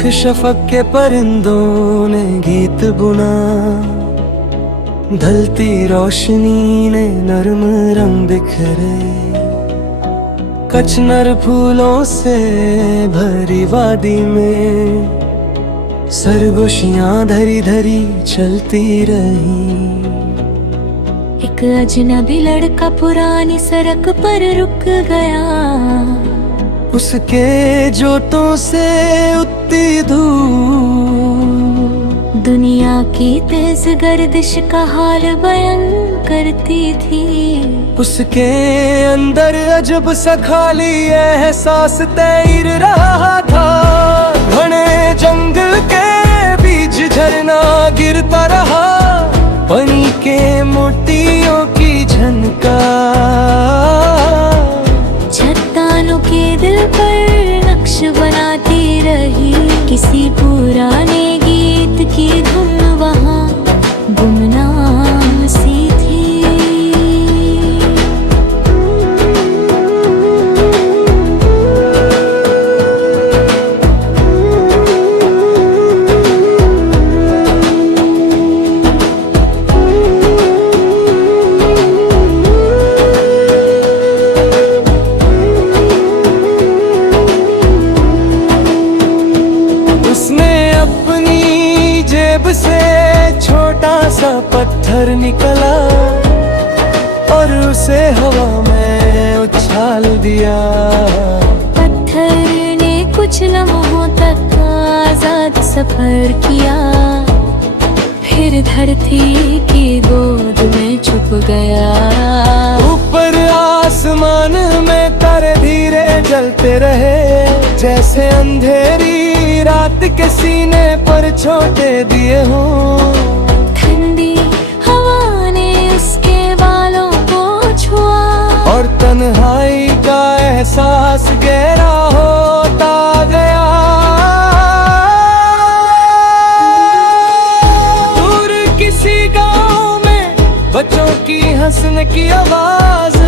सुर्ख शफक के परिंदों ने गीत बुना, ढलती रोशनी ने नरम रंग बिखरे, कचनर फूलों से भरी वादी में सरगोशियां धरी धरी चलती रही। एक अजनबी लड़का पुरानी सड़क पर रुक गया, उसके जोतों से उठती धूप दुनिया की तेज गर्दिश का हाल बयान करती थी। उसके अंदर अजब सा खाली एहसास तैर रहा था। घने जंगल के बीच झरना गिरता रहा, पानी के मोतियों की झनकार चट्टानों के दिल पर नक्श बनाती रही। किसी पुराने गीत की धुन वहाँ गुमनाम सी थी। से छोटा सा पत्थर निकला और उसे हवा में उछाल दिया। पत्थर ने कुछ लम्हों तक आजाद सफर किया, फिर धरती की गोद में छुप गया। ऊपर आसमान में तारे धीरे जलते रहे, जैसे अंधेरी रात के सीने पर छोटे दिए हों। ठंडी हवा ने उसके बालों को छुआ और तन्हाई का एहसास गहरा होता गया। दूर किसी गांव में बच्चों की हंसने की आवाज